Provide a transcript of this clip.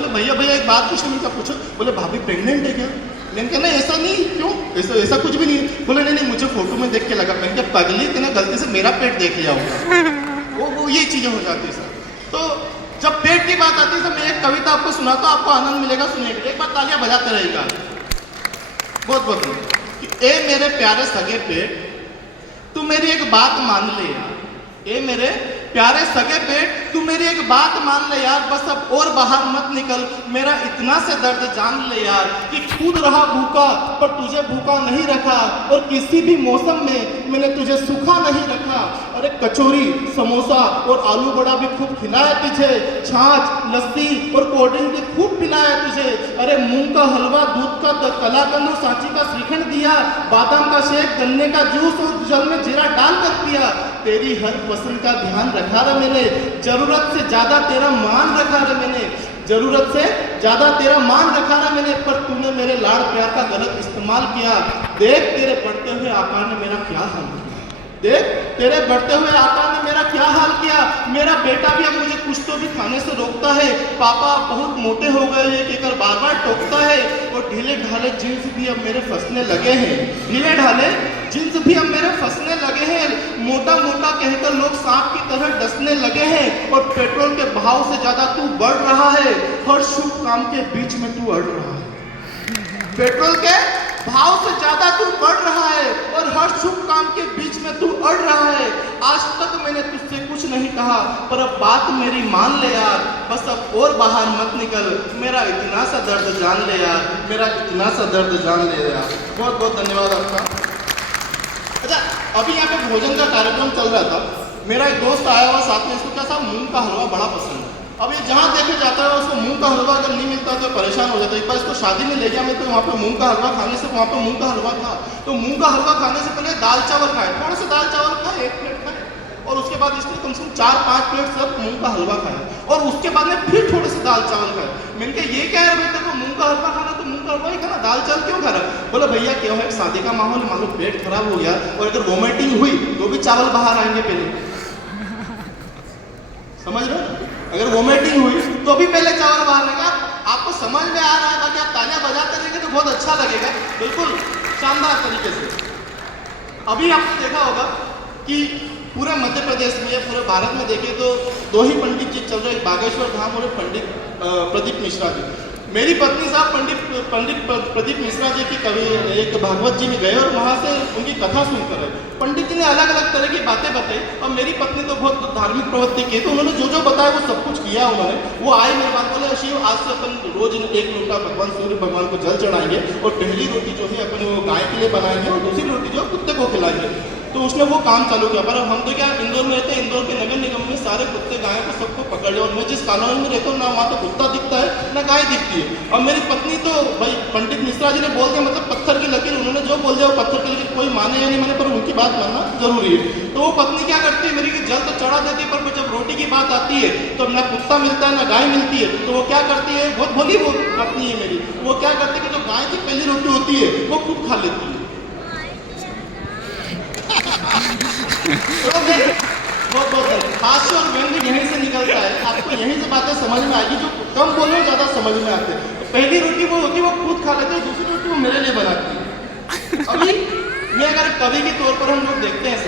बोले भैया भैया एक बात पूछो, मैंने कहा पूछो। बोले भाभी प्रेग्नेंट है क्या? मैंने कहा नहीं ऐसा नहीं, क्यों? ऐसा कुछ भी नहीं। बोले नहीं नहीं मुझे फोटो में देख के लगा। मैंने कहा पगली तेने गलती से मेरा पेट देख लिया होगा। वो ये चीजें हो जाती है सर। तो जब पेट की बात आती है सर, मैं एक कविता आपको सुनाता हूं, आपको आनंद मिलेगा, सुनिएगा। एक बार तालियां बजाते रहेगा बहुत बहुत कि ए मेरे प्यारे सगे पेट, तू मेरी एक बात मान ले यार। ए मेरे प्यारे सगे पेट, तू मेरी एक बात मान ले यार, बस अब और बाहर मत निकल, मेरा इतना से दर्द जान ले यार कि खुद रहा भूखा पर तुझे भूखा नहीं रखा, और किसी भी मौसम में मैंने तुझे सूखा नहीं रखा। अरे कचौरी समोसा और आलू बड़ा भी खूब खिलाया तुझे, छाछ लस्सी और कोल्ड ड्रिंक भी खूब पिलाया तुझे। अरे मूंग का हलवा, दूध का कलाकंद और सांची का श्रीखंड दिया, बादाम का शेक, गन्ने का जूस और जल में जीरा डाल कर पिया। तेरी हर पसंद का ध्यान रखा रे मैंने, जरूरत से ज्यादा तेरा मान रखा रे मैंने, जरूरत से ज्यादा तेरा मान रखा रे मैंने, पर तूने मेरे लाड़ प्यार का गलत इस्तेमाल किया। देख तेरे बढ़ते हुए आकार ने मेरा क्या हाल किया, देख तेरे बढ़ते हुए आका ने मेरा क्या हाल किया। मेरा बेटा भी अब मुझे कुछ तो भी खाने से रोकता है, पापा बहुत मोटे हो गए हैं कहकर बार बार टोकता है, और ढीले ढाले जींस भी अब मेरे फंसने लगे हैं, ढीले ढाले जींस भी अब मेरे फंसने लगे हैं, मोटा मोटा कहकर लोग सांप की तरह डसने लगे हैं, और पेट्रोल के भाव से ज्यादा तू बढ़ रहा है, हर शुभ काम के बीच में तू अड़ रहा है। पेट्रोल के भाव से ज्यादा तू बढ़ रहा है और हर शुभ काम के बीच में तू अड़ रहा है। आज तक मैंने तुझसे कुछ नहीं कहा, पर अब बात मेरी मान ले यार, बस अब और बाहर मत निकल, मेरा इतना सा दर्द जान ले यार, मेरा इतना सा दर्द जान ले यार। बहुत बहुत धन्यवाद आपका। अच्छा, अभी यहाँ पे भोजन का कार्यक्रम चल रहा था, मेरा एक दोस्त आया हुआ साथ में, इसको क्या था मूंग का हलवा बड़ा पसंद है। अब ये जहाँ देखे जाता है उसको मूंग का हलवा अगर नहीं मिलता तो परेशान हो जाता है। एक बार इसको शादी में ले गया मैं, तो वहाँ पे मूंग का हलवा खाने से, वहाँ पे मूंग का हलवा था, तो मूंग का हलवा खाने से पहले दाल चावल खाए, थोड़ा सा दाल चावल खाए, 1 प्लेट खाए, और उसके बाद इसने कम से कम 4-5 प्लेट सब मूंग का हलवा खाया, और उसके बाद में फिर थोड़े से दाल चावल खाए। मैंने कहा ये क्या है बेटे को मूंग का हलवा खाना, तो मूंग का हलवा ही खाना, दाल चावल क्यों खा रहा? बोला भैया क्यों है, शादी का माहौल, मान लो पेट खराब हो गया और अगर वोमिटिंग हुई तो भी चावल बाहर आएंगे पहले, समझ रहे हो? अगर वोमिटिंग हुई तो भी पहले चावल बाहर आएंगे। आपको समझ में आ रहा है, बाकी आप तालियां बजाते रहेंगे तो बहुत अच्छा लगेगा, बिल्कुल शानदार तरीके से। अभी आपने देखा होगा कि पूरे मध्य प्रदेश में या पूरे भारत में देखें तो 2 ही पंडित जी चल रहे, एक बागेश्वर धाम और पंडित प्रदीप मिश्रा जी। मेरी पत्नी साहब पंडित प्रदीप मिश्रा जी की कवि एक भागवत जी में गए और वहाँ से उनकी कथा सुनकर आए। पंडित जी ने अलग अलग तरह की बातें बताई, और मेरी पत्नी तो बहुत धार्मिक प्रवृत्ति की, तो उन्होंने जो जो बताया वो सब कुछ किया उन्होंने। वो आए मेरे बात बोले शिव आज से अपन रोज 1 लोटा भगवान सूर्य भगवान को जल चढ़ाएंगे, और पहली रोटी जो है अपन वो गाय के लिए बनाएंगे और दूसरी रोटी जो कुत्ते को खिलाएंगे। तो उसने वो काम चालू किया। पर हम तो क्या इंदौर में रहते हैं, इंदौर के नगर निगम में सारे कुत्ते गाय को सबको पकड़ लिया, और मैं जिस कॉलोनी में रहता हूँ ना वहाँ तो कुत्ता दिखता है ना गाय दिखती है। और मेरी पत्नी तो भाई पंडित मिश्रा जी ने बोल दिया, मतलब पत्थर की लकीर, उन्होंने जो बोल दिया वो पत्थर की लकीर, कोई माने या नहीं माने पर उनकी बात मानना जरूरी है। तो वो पत्नी क्या करती है मेरी, कि जल तो चढ़ा देती है, पर जब रोटी की बात आती है तो ना कुत्ता मिलता है ना गाय मिलती है, तो वो क्या करती है, बहुत भोली वो पत्नी है मेरी, वो क्या करती है कि जो गाय की पहली रोटी होती है वो खुद खा लेती है। बहुत बहुत हास्य और व्यंग्य यहीं से निकलता है, आपको यहीं से बातें समझ में आएगी, जो कम बोलो ज्यादा समझ में आते हैं। तो पहली रोटी वो होती है वो खुद खा लेते हैं, दूसरी रोटी वो मेरे लिए बनाती है। अभी मैं अगर कवि के तौर पर हम लोग देखते हैं